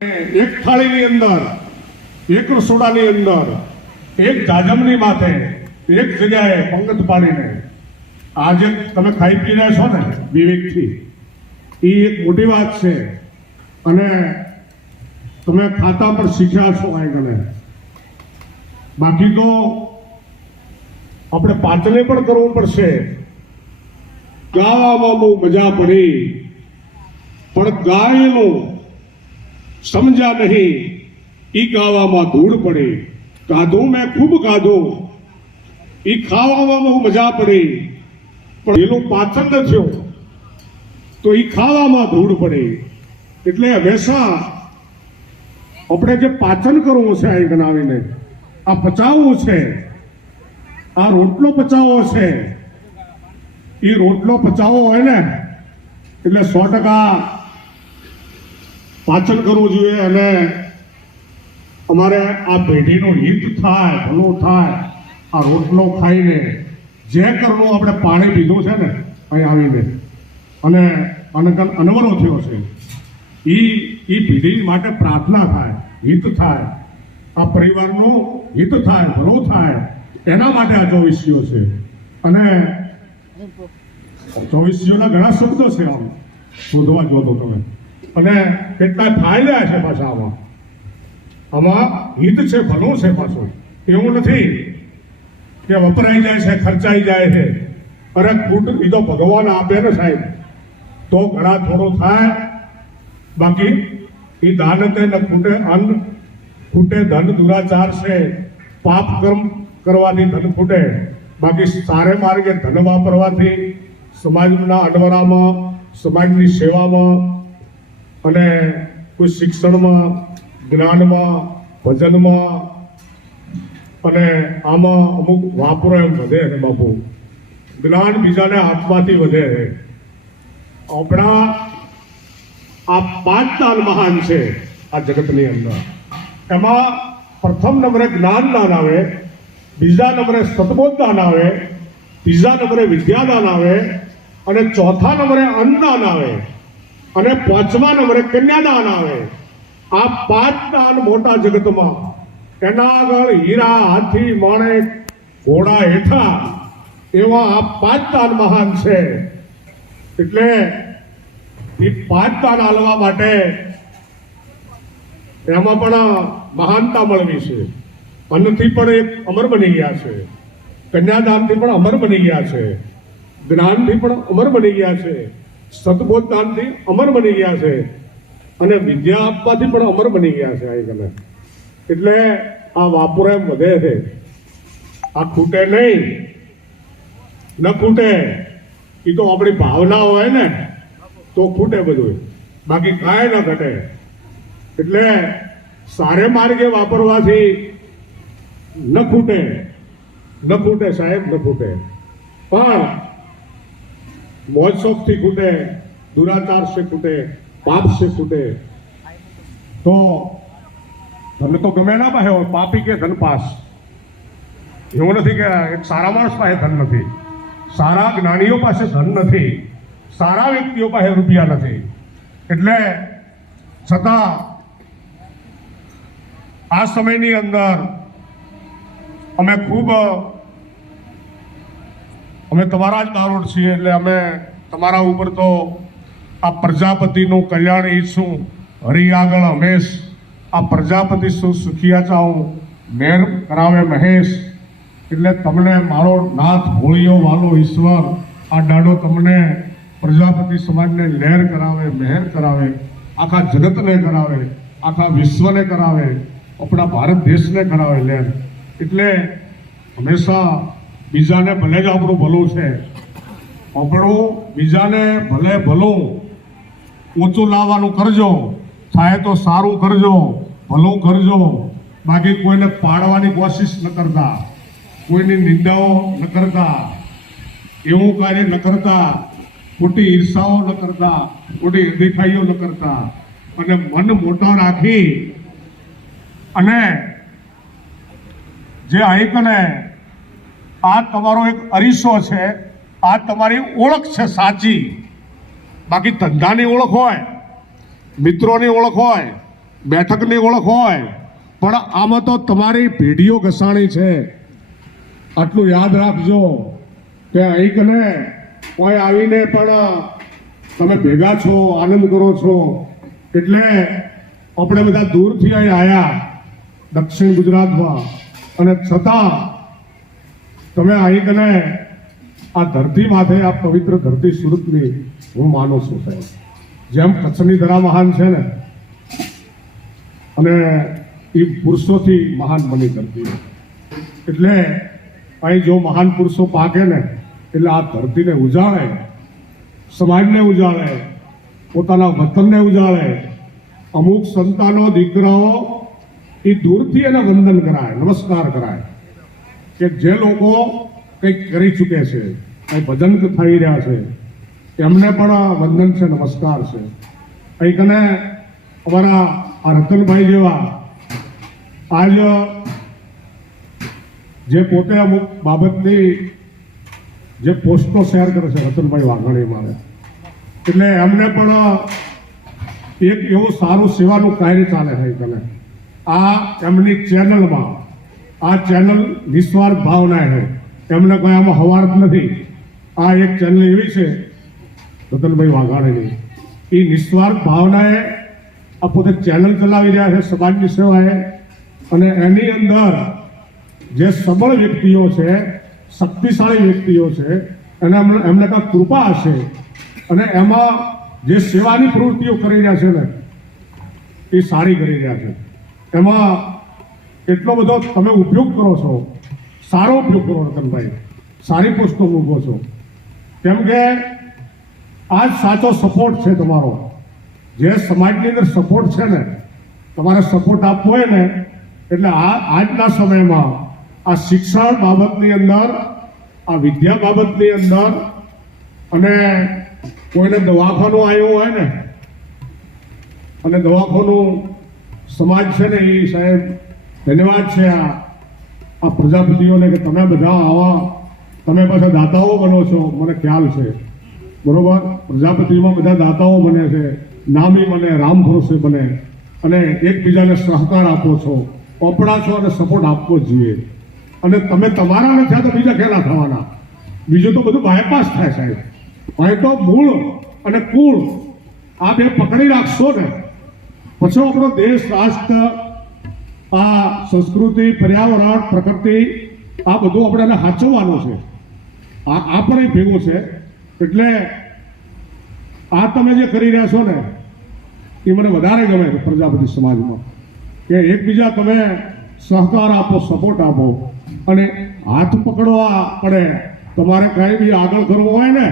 એક થાળીની અંદર, એક રસોડાની અંદર, એક જાજમની માથે, એક જગ્યાએ પંગત પાડીને આજે તમે ખાઈ પી રહ્યા છો ને વિવેકથી, એ એક મોટી વાત છે. અને તમે ખાતા પણ શીખ્યા છો આગળ. બાકી તો આપણે પાચને પણ કરવું પડશે. ગાવામાં બહુ મજા પડી, પણ ગાયેલું સમજ્યા નહીં, ઈ ગાવામાં ધૂળ પડી. ગાધું મેં ખૂબ ગાધું, ઈ ખાવામાં બહુ મજા પડી, પણ એનું પાચન ન થયું તો ઈ ખાવામાં ધૂળ પડી. એટલે હંમેશા આપણે જે પાચન કરવું છે અહીં ગણાવીને, આ પચાવવું છે, આ રોટલો પચાવવો છે, એ રોટલો પચાવવો હોય ને એટલે 100% પાચન કરવું જોઈએ. અને અમારે આ પેઢીનું હિત થાય, ભલું થાય. આ રોટલો ખાઈને જે કરવું આપણે પાણી પીધું છે ને અહીં આવીને, અને અનવરો થયો છે, એ પેઢી માટે પ્રાર્થના થાય, હિત થાય, આ પરિવારનું હિત થાય, ભલું થાય, એના માટે આ ચોવીસીઓ છે. અને ચોવીસીઓના ઘણા શબ્દો છે, આમ શોધવા જોતો તમે, અને કેટલા ફાયદા છે પાછા આમાં હિત છે, ભલું છે. પાછું એવું નથી કે વપરાઈ જાય છે, ખર્ચાઈ જાય છે. અરે ખૂટ એ તો ભગવાન આપે ને સાહેબ, તો ઘણા થોડું થાય. બાકી એ દાન તે ન ખૂટે, અન્ન ખૂટે, ધન દુરાચાર છે, પાપ કર્મ કરવાથી ધન ખૂટે. બાકી સારે માર્ગે ધન વાપરવાથી સમાજના અડવરામાં, સમાજની સેવામાં, અને કોઈ શિક્ષણમાં, જ્ઞાનમાં, ભજનમાં, અને આમાં અમુક વાપરો એમ વધે છે. બાપુ જ્ઞાન બીજાને આપવાથી વધે છે. આપણા આ 5 દાન મહાન છે આ જગતની અંદર. એમાં પ્રથમ નંબરે જ્ઞાન દાન આવે, બીજા નંબરે સદબોધ દાન આવે, ત્રીજા નંબરે વિદ્યાદાન આવે, અને ચોથા નંબરે અન્નદાન આવે, અને 5મા નંબરે કન્યાદાન આવે. આ 5 દાન મોટા જગતમાં, એના આગળ હીરા, હાથી, માણેક, ઘોડા હેઠા એવા આ 5 દાન મહાન છે. એટલે એ 5 દાન આલવા માટે એમાં પણ મહાનતા મળવી છે. અન્નથી પણ એક અમર બની ગયા છે, કન્યાદાનથી પણ અમર બની ગયા છે, જ્ઞાનથી પણ અમર બની ગયા છે, સદબોધ દાનથી અમર બની ગયા છે, અને વિદ્યા આપવાથી પણ અમર બની ગયા છે અહીં. એટલે આ વાપરો એમ વધે છે. આ ખૂટે નહીં, ન ખૂટે. એ તો આપણી ભાવના હોય ને તો ખૂટે બધું, બાકી કાંઈ ન ઘટે. એટલે સારે માર્ગે વાપરવાથી ન ખૂટે, ન ખૂટે સાહેબ, ન ખૂટે. પણ મોજ શોખથી ખૂટે, દુરાચાર से ખૂટે, પાપ से ખૂટે. તો ધન તો ગમે ના પાસે હોય, પાપી કે ધન પાસ. એવું નથી કે એક સારા માણસ પાસે ધન નથી, સારા જ્ઞાનીઓ પાસે ધન નથી, સારા વ્યક્તિઓ પાસે રૂપિયા નથી. એટલે છતાં આ સમયની અંદર અમે તમારા જ દારોડ છીએ. એટલે અમે તમારા ઉપર તો આ પ્રજાપતિનું કલ્યાણ ઈચ્છું. હરિ આગળ હંમેશ આ પ્રજાપતિ સુખિયા ચાહું, મેર કરાવે મહેશ. એટલે તમને મારો નાથ હોળીઓ વાલો ઈશ્વર આ દાડો તમને પ્રજાપતિ સમાજને લહેર કરાવે, મહેર કરાવે, આખા જગતને કરાવે, આખા વિશ્વને કરાવે, આપણા ભારત દેશને કરાવે લહેર. એટલે હંમેશા બીજાને ભલે જ આપણું ભલું છે, આપણું બીજાને ભલે ભલું ઊંચું લાવવાનું કરજો, થાય તો સારું કરજો, ભલું કરજો. બાકી કોઈને પાડવાની કોશિશ ન કરતા, કોઈની નિંદાઓ ન કરતા, એવું કાર્ય ન કરતા, ખોટી ઈર્ષાઓ ન કરતા, ખોટી દેખાઈઓ ન કરતા, અને મન મોટા રાખી અને જે આઈકને આ તમારો એક અરીસો છે, આ તમારી ઓળખ છે સાચી. બાકી ધંધાની ઓળખ હોય, મિત્રોની ઓળખ હોય, બેઠકની ઓળખ હોય, પણ આમાં તો તમારી પેઢીઓ ઘસાણી છે. આટલું યાદ રાખજો કે અહીં કને કોઈ આવીને પણ તમે ભેગા છો, આનંદ કરો છો. એટલે આપણે બધા દૂરથી અહીં આવ્યા દક્ષિણ ગુજરાતમાં, અને છતાં તમે અહીં કને આ ધરતી માથે, આ પવિત્ર ધરતી સુરતની હું માનું છું સાહેબ. જેમ કચ્છની ધરા મહાન છે ને, અને એ પુરુષોથી મહાન બની કરતી, એટલે અહીં જો મહાન પુરુષો પાકે ને એટલે આ ધરતીને ઉજાળે, સમાજને ઉજાળે, પોતાના વતનને ઉજાળે. અમુક સંતાનો, દીકરાઓ એ દૂરથી એને વંદન કરાય, નમસ્કાર કરાય કે જે લોકો કંઈક કરી ચૂકે છે, કંઈ ભજન થઈ રહ્યા છે, એમને પણ વંદન છે, નમસ્કાર છે. અહીં કને અમારા આ રતનભાઈ જેવા આજ જે પોતે અમુક બાબતની જે પોસ્ટો શેર કરે છે, રતનભાઈ વાઘાણી મારે, એટલે એમને પણ એક એવું સારું સેવાનું કાર્ય ચાલે છે. કને આ એમની ચેનલમાં, આ ચેનલ નિસ્વાર્થ ભાવના છે, એમને કોઈ આમાં હવાર્થ નથી. આ એક ચેનલ એવી છે રતનભાઈ વાઘાણીની, એ નિસ્વાર્થ ભાવનાએ આ પોતે ચેનલ ચલાવી રહ્યા છે સમાજની સેવાએ. અને એની અંદર જે સબળ વ્યક્તિઓ છે, શક્તિશાળી વ્યક્તિઓ છે, એમને કાંઈક કૃપા હશે, અને એમાં જે સેવાની પ્રવૃત્તિઓ કરી રહ્યા છે ને એ સારી કરી રહ્યા છે. એમાં એટલો બધો તમે ઉપયોગ કરો છો, સારો ઉપયોગ કરો રતનભાઈ, સારી પોસ્ટો મૂકો છો. કેમ કે આ જ સાચો સપોર્ટ છે તમારો. જે સમાજની અંદર સપોર્ટ છે ને, તમારે સપોર્ટ આપવો હોય ને, એટલે આજના સમયમાં આ શિક્ષણ બાબતની અંદર, આ વિદ્યા બાબતની અંદર, અને કોઈને દવાખાનું આવ્યું હોય ને, અને દવાખાનું સમાજ છે ને, એ સાહેબ ધન્યવાદ છે આ પ્રજાપતિઓને કે તમે બધા આવા, તમે પાછા દાતાઓ બનો છો, મને ખ્યાલ છે, બરોબર. પ્રજાપતિમાં બધા દાતાઓ બને છે, નામી બને, રામ ભરોસે બને, અને એકબીજાને સહકાર આપો છો, ઓપડા છો, અને સપોર્ટ આપવો જ જોઈએ. અને તમે તમારા ન થયા તો બીજા ક્યાંના થવાના? બીજું તો બધું બાયપાસ થાય સાહેબ. અહીં તો મૂળ અને કુળ આ બે પકડી રાખશો ને, પછી આપણો દેશ, રાષ્ટ્ર, આ સંસ્કૃતિ, પર્યાવરણ, પ્રકૃતિ, આ બધું આપણે એને સાચવવાનું છે. આ પણ એક ભેગું છે. એટલે આ તમે જે કરી રહ્યા છો ને એ મને વધારે ગમે છે પ્રજાપતિ સમાજમાં, કે એકબીજા તમે સહકાર આપો, સપોર્ટ આપો, અને હાથ પકડવા પડે. તમારે કંઈ બી આગળ કરવું હોય ને,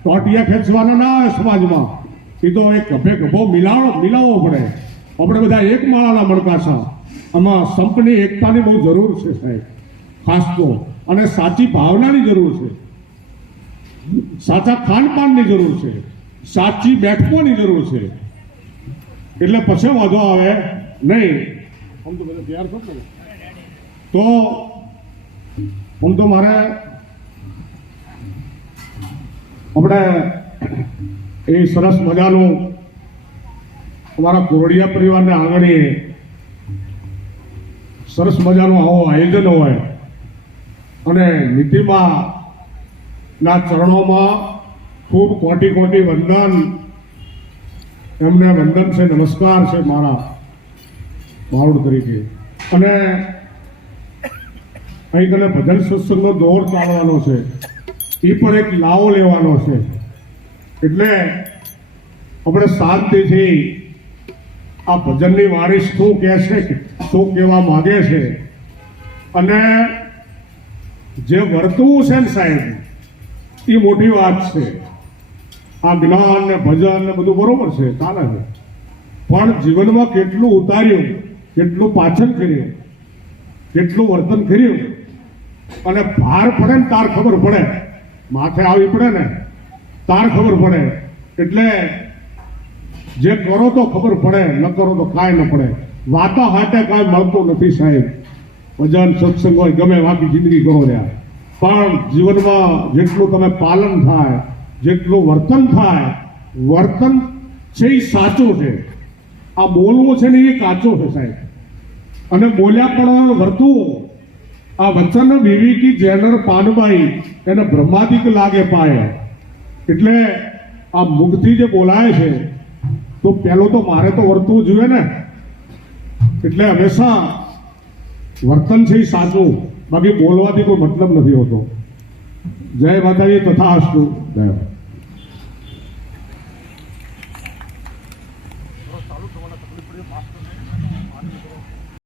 ટોટિયા ખેંચવાના ના આવે સમાજમાં, એ તો એક ગભે ગભો મિલાવવો પડે. આપણે બધા એક માળાના મણકા છે. આમાં સંપની એકતાની બહુ જરૂર છે સાહેબ, ખાસ તો. અને સાચી ભાવનાની જરૂર છે, સાચા ખાનપાનની જરૂર છે, સાચી બેઠકોની જરૂર છે. એટલે પછી વાંધો આવે નહીં. આમ તો બધા તૈયાર થશે ને, તો આમ તો મારે આપણે એ સરસ મજાનું અમારા કોરડિયા પરિવારને આંગણે સરસ મજાનું આવો આયોજન હોય, અને નીતિમાં ના ચરણોમાં ખૂબ કોટી કોટી વંદન, એમને વંદન છે, નમસ્કાર છે મારા બાવડ તરીકે. અને અહીં તને ભજન સત્સંગનો દોર ચાલવાનો છે, એ પણ એક લાવો લેવાનો છે. એટલે આપણે શાંતિથી આ ભજનની વાણી શું કહે છે, શું કહેવા માગે છે, અને જે વર્તવું છે ને સાહેબ, એ મોટી વાત છે. આ જ્ઞાન ને ભજન ને બધું બરોબર છે, ચાલે છે, પણ જીવનમાં કેટલું ઉતાર્યું, કેટલું પાછળ કર્યું, કેટલું વર્તન કર્યું, અને ભાર પડે ને તાર ખબર પડે, માથે આવી પડે ને તાર ખબર પડે. એટલે જે કરો તો ખબર પડે, ન કરો તો કાંઈ ન પડે. વાતો હાથે કાંઈ મળતું નથી સાહેબ. ભજન સત્સંગ હોય ગમે બાકી જિંદગી કરો રહ્યા, પણ જીવનમાં જેટલું તમે પાલન થાય, જેટલું વર્તન થાય, વર્તન છે એ સાચું છે, આ બોલવું છે ને એ કાચો છે સાહેબ, અને બોલ્યા પણ વર્તું આ વચન વિવેકી જેનર પાનબાઈ એને બ્રહ્માદિક લાગે પાય. એટલે આ મુખથી જે બોલાય છે તો પહેલો તો મારે તો વર્તવું જોઈએ ને. એટલે હંમેશા વર્તન છે એ સાચું, બાકી બોલવાથી કોઈ મતલબ નથી હોતો. જય માતાજી, તથાસ્તુ. જય.